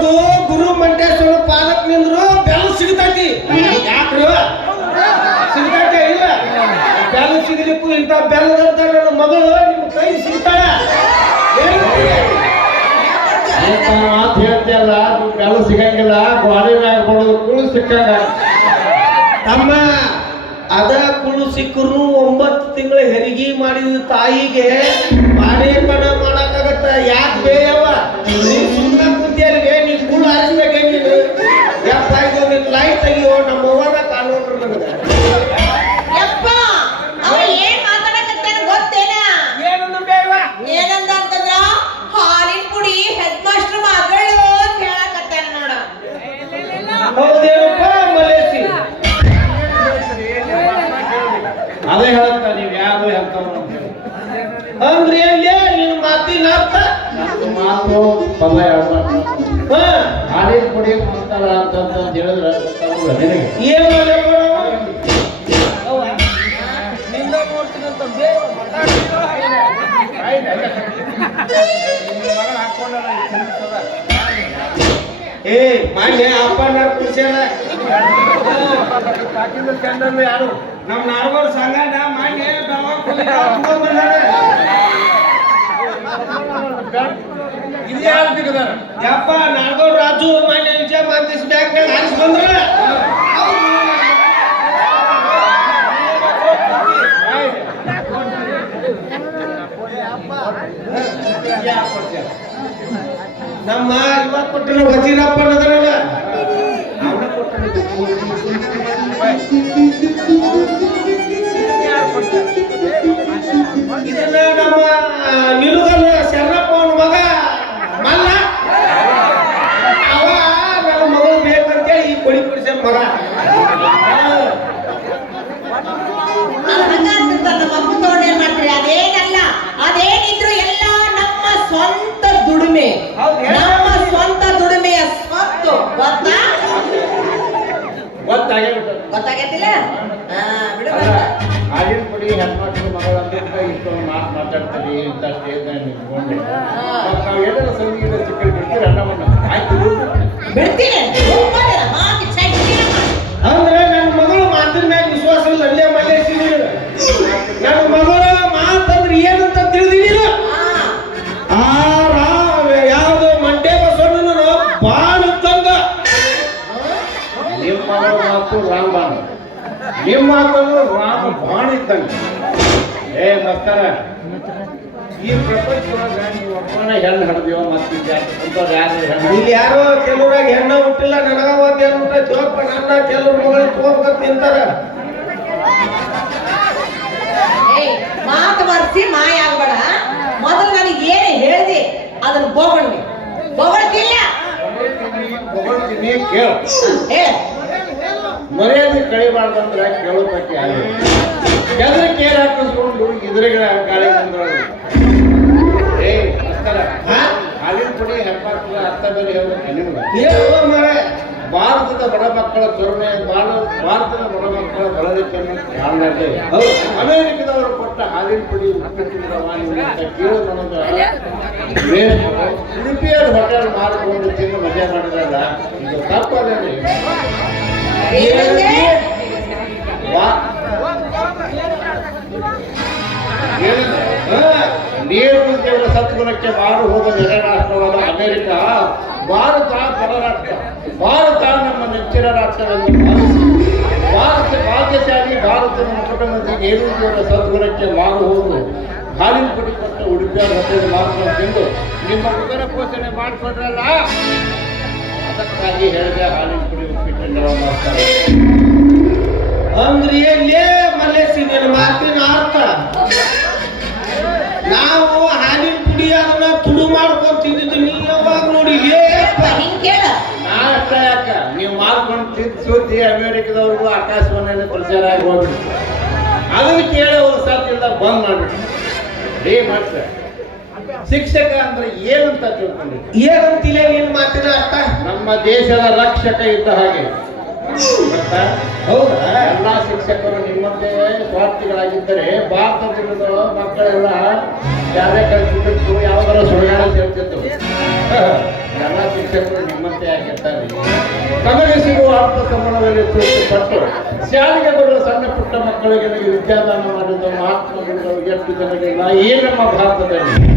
ಗುರು ಮಂಟೇಶ್ವರ ಪಾದಕ್ ನಿಂದ್ರು ಬೆಲ್ಲ ಸಿಗ್ತೈತಿ. ಯಾಕ್ರಿ ಸಿಗ್ತೈತೆ ಇಲ್ಲ? ಬೆಲ್ಲ ಸಿಗಲಿಕ್ಕೂ ಇಂಥ ಬೆಲ್ಲದಂತ ನನ್ನ ಮಗಳು ನಿಮ್ಮ ಕೈ ಸಿಗ್ತಾಳ. ಮಾತು ಹೇಳ್ತಿಯಲ್ಲ, ಬೆಲ್ಲ ಸಿಗಂಗಿಲ್ಲ, ಗಾಡಿ ಮ್ಯಾಗ ಕೊಡೋದು ಕುಳು ಸಿಕ್ಕಂಗ. ತಮ್ಮ ಅದ ಕುಳು ಸಿಕ್ಕರು 9 ತಿಂಗಳ ಹೆರಿಗೆ ಮಾಡಿದ ತಾಯಿಗೆ ಬಾಡೇಪಣ ಮಾಡಕ್ಕಾಗತ್ತ? ಯಾಕೆ ಬೇಯವ? ಸುಮ್ಮನೆ ಕುಂತಿಯಲ್ವೇ? ನೀ ಕುಳು ಹರಿಸ್ಬೇಕೆ? ನೀನು ಯಪ್ಪ ಇದೊಂದು ಲೈಟ್ ತೆಗಿಯೋ, ನಮ್ಮ ಅವ್ವನ ಕಾಣೋಣ್ರು ನನಗೆ. ಏನಂದ ಅಂತಂದ್ರ ಹಾಲಿನ ಪುಡಿ ಹೆಡ್ ಮಾಸ್ಟರ್ ಮಗಳು ಅಂತ ಹೇಳಕತ್ತಾನ ನೋಡ. ಹೌದೇನಪ್ಪ ಮಲೇಸಿ? ಅದೇ ಹೇಳ್ತಾ ನೀವ್ ಯಾರು ಹೇಳ್ತಾವ ಅಂದ್ರೆ ಏನ್ಲೇ ನಿನ್ನ ಮಾತಿನ ಅರ್ಥ? ನನ್ನ ಮಾತು ಪದ ಹಾಲಿನ ಪುಡಿ ಮಾಡ್ತಾರ ಅಂತ ಹೇಳಿದ್ರೆ ಗೊತ್ತಾಗಲ್ಲ ನಿನಗೆ. ಏನ್ ಮಾಡ್ಬೇಕು ನಿಂದ ನೋಡ್ತೀನಂತ ಏ ಮಾನ್ಯ ಅಪ್ಪನ ಕುರ್ಸ್ಯಾರ ಯಾರು ನಮ್ ನಾರ್ಗೋಡ್ ಸಂಗಣ್ಣ ಮಾನ್ಯ ಯಪ್ಪ ನಾರ್ಗೋಡ್ ರಾಜು ಮಾನ್ಯ ವಿಜಯ ಮಾಂತೇಶ್ ಬ್ಯಾಂಕ್ನಾಗ ಹಾರಿಸಿ ಬಂದ್ರ ನಮ್ಮ ಇವಾಗ ಕೊಟ್ಟನ ವಜೀರಪ್ಪ ಅದರಲ್ಲ ಇದನ್ನ ನಮ್ಮ ನಿಲುಗಲ್ಲ ಶರಣಪ್ಪ ಅವನ ಮಗ ಮಲ್ಲ ಅವ ನನ್ನ ಮಗಳು ಬೇಕಂತೇಳಿ ಈ ಕೊಡಿ ಕೊಡಿಸ ಮಗ. ನಮ್ಮ ಅಪ್ಪ ತಗೊಂಡು ಏನ್ ಮಾಡ್ತೀರಿ? ಅದೇನಲ್ಲ, ಅದೇನಿದ್ರು ಎಲ್ಲ ನಮ್ಮ ಸ್ವಂತ ದುಡಿಮೆ, ನಮ್ಮ ಸ್ವಂತ ದುಡಿಮೆಯ ಸ್ವತ್ತು. ಗೊತ್ತಾ? ಗೊತ್ತಾಗೈತಿಲ್ಲ? ಬಿಡು. ಹಾಲಿನ ಪುಡಿ ಹೆಣ್ಮಕ್ಳು ಮಗಳು ಅಂತ ಇಷ್ಟೊಂದು ಮಾತು ಮಾತಾಡ್ತೀರಿ ಇಂಥ ಸ್ಟೇಜ್ ನಿಂತ್ಕೊಂಡು ನಾವು ಏನಾರ ಸಂಗೀತ ಚಿಕ್ಕಲ್ಲಿ ಬಿಡ್ತೀರಿ ಅನ್ನವನ್ನು ಆಯ್ತು ಬಿಡ್ತೀನಿ ಅಂದ್ರೆ ನನ್ನ ಮಗಳು ಮಾತಿನ ಮ್ಯಾಗ ವಿಶ್ವಾಸ ಇಲ್ಲ. ಅಲ್ಲೇ ಮಲ್ಲೇಸಿ ನನ್ನ ಮಗಳ ಮಾತಂದ್ರೆ ಏನಂತ ತಿಳಿದಿಲ್ಲ. ಯಾವ್ದು ಮಂಟೆ ಬಸವಣ್ಣನ ಬಾಳ ತಂಗ. ನಿಮ್ಮ ಮಗಳ ಮಾತು ರಾಮಬಾಣ, ನಿಮ್ಮ ಮಾತಂದ್ರೆ ರಾಮ ಬಾಣ ಇದ್ದಂಗೆ. ಏ ಮಸ್ತಾರ, ಈ ಪ್ರಪಂಚದೊಳಗ ನೀವು ಒಬ್ಬನ ಹೆಣ್ಣು ಹಡ್ದೇವ ಮತ್ತೆ ಇಲ್ಲಿ ಯಾರೋ ಕೆಲವ್ರಾಗ ಹೆಣ್ಣ ಹುಟ್ಟಿಲ್ಲ, ನನಗ ಒಂದ್ ಹೆಣ್ಣು ಹುಟ್ಟೈತಿವಪ್ಪ ನನ್ನ ಕೆಲವ್ರ ಮಗಳಿಗೆ ತಗೋಬೇಕಂತ ತಿಂತಾರ. ಮಾತು ಬರ್ಸಿ ಮಾಯ ಆಗ್ಬೇಡ. ಮೊದಲು ನನಗೆ ಏನೇ ಹೇಳಿದೆ ಅದನ್ನ ಬೋಗಣ್ವಿ ಬೋಗಳ್ತಿಲ್ಲ. ಕೇಳ ಹೇಳ ಮರ್ಯಾದೆ ಕಳಿಬಾರ್ದಂದ್ರೆ ಕೇಳೋದಕ್ಕೆ ಎದ್ರ ಕೇರ್ ಹಾಕಿಸ್ಕೊಂಡು ಇದ್ರಗಳ ಗಾಳಿ ಬಂದ್ರೊಳಗೆ ಏ ಅಸ್ತಾರ ಹಾಲಿನ ಪುಡಿ ಹೆಪ್ಪಾಕ್ತದ ಅರ್ಥ ಬೇರೆ ಹೇಳ್ಬೇಕು ನಿಮ್ಗೆ. ಭಾರತದ ಬಡ ಮಕ್ಕಳ ಕರುಣೆ, ಭಾರತದ ಬಡ ಮಕ್ಕಳ ಬಳಲಿಕೆಯನ್ನು ಕಾರಣಕ್ಕೆ ಅಮೆರಿಕದವರು ಕೊಟ್ಟ ಹಾಲಿನ ಪುಡಿ ಕೇಳು ನನಗೆ ಉಡುಪಿಯಲ್ಲಿ ಹೋಟೆಲ್ ಮಾಡಿಕೊಂಡು ತಿಂದು ಮಜಾ ಮಾಡಿದ್ರಲ್ಲ, ಇದು ತಪ್ಪದೇನೆ. ನೀರು ಕುಡಿಯುವ ಸತ್ಗುಣಕ್ಕೆ ಮಾರು ಹೋದ ನೆರೆ ರಾಷ್ಟ್ರವಾದ ಅಮೆರಿಕ ಭಾರತ ಬಡ ರಾಷ್ಟ್ರ. ಭಾರತ ನಮ್ಮ ನೆಚ್ಚಿನ ರಾಷ್ಟ್ರವೆಂದು ಭಾವಿಸಿ ಭಾಗ್ಯಶಾಲಿ ಭಾರತದ ಮುಖಂಡಮಂತ್ರಿ ನೆಹರೂಜಿಯವರ ಸದ್ಗುಣಕ್ಕೆ ಮಾರು ಹೋದು ಹಾಲಿನ ಪುಡಿ ಕೊಟ್ಟ ಉಡುಪಿಯ ಹೊಟ್ಟೆಗೆ ಮಾರ್ಕೊಂಡು ತಿಂದು ನಿಮ್ಮ ಉದರ ಪೋಷಣೆ ಮಾಡಿಕೊಂಡ್ರಲ್ಲ, ಅದಕ್ಕಾಗಿ ಹೇಳಿದೆ ಹಾಲಿನ ಪುಡಿ ಉಪ್ಪಿಟ್ಟು ಮಾಡ್ತಾರೆ. ಅಂದ್ರೆ ಏನ್ಲೇ ಮಲ್ಲೇಸಿ ನಿನ್ನ ಮಾತಿನ ಅರ್ಥ? ನಾವು ಹಾಲಿನ ಪುಡಿ ಅದನ್ನ ತುಡು ಮಾಡ್ಕೊಂಡು ತಿಂದಿದ್ದು ನೀ ಯಾವಾಗ ನೋಡಿ? ನಾ ಅಷ್ಟ ಯಾಕ ನೀವು ಮಾಡ್ಕೊಂಡು ತಿಂದು ಸುದ್ದಿ ಅಮೆರಿಕದವ್ರಿಗೂ ಆಕಾಶವಾಣಿಯಲ್ಲಿ ಪ್ರಚಾರ ಆಗಿ ಹೋಗ್ಬಿಟ್ಟು ಅದನ್ನ ಕೇಳಿ ಒಂದು ಸಾಧ್ಯ ಬಂದ್ ಮಾಡ್ಬಿಟ್ಟು ಏ ಮಾಡ್ತಾರೆ. ಶಿಕ್ಷಕ ಅಂದ್ರೆ ಏನಂತ ತಿಳ್ಕೊಂಡ್ರಿ? ಏನಂತಿಲ್ಲ ನಿನ್ನ ಮಾತಿನ ಅರ್ಥ? ನಮ್ಮ ದೇಶದ ರಕ್ಷಕ ಇದ್ದ ಹಾಗೆ. ಹೌದಾ? ಎಲ್ಲಾ ಶಿಕ್ಷಕರು ನಿಮ್ಮಂತೆ ಸ್ವಾರ್ಥಿಗಳಾಗಿದ್ದರೆ ಭಾರತದ ಮಕ್ಕಳೆಲ್ಲ ಶಾಲೆ ಕಲಿಸಿಬಿಟ್ಟು ಯಾವ್ದಾರ ಸುಳ್ಗಾಡ ಸೇರ್ತಿತ್ತು. ಎಲ್ಲ ಶಿಕ್ಷಕರು ನಿಮ್ಮಂತೆ ಆಗಿರ್ತಾರೆ. ತಮಗೆ ಸಿಗುವ ಅರ್ಥ ಸಂಬಳದಲ್ಲಿ ತೃಪ್ತಿಪಟ್ಟು ಶಾಲೆಗೆ ಬರುವ ಸಣ್ಣ ಪುಟ್ಟ ಮಕ್ಕಳಿಗೆ ವಿದ್ಯಾದಾನ ಮಾಡಿದ ಮಹಾತ್ಮ ಗುರುಗಳು ಎಷ್ಟು ಜನರಿಲ್ಲ ಈ ನಮ್ಮ ಭಾರತದಲ್ಲಿ.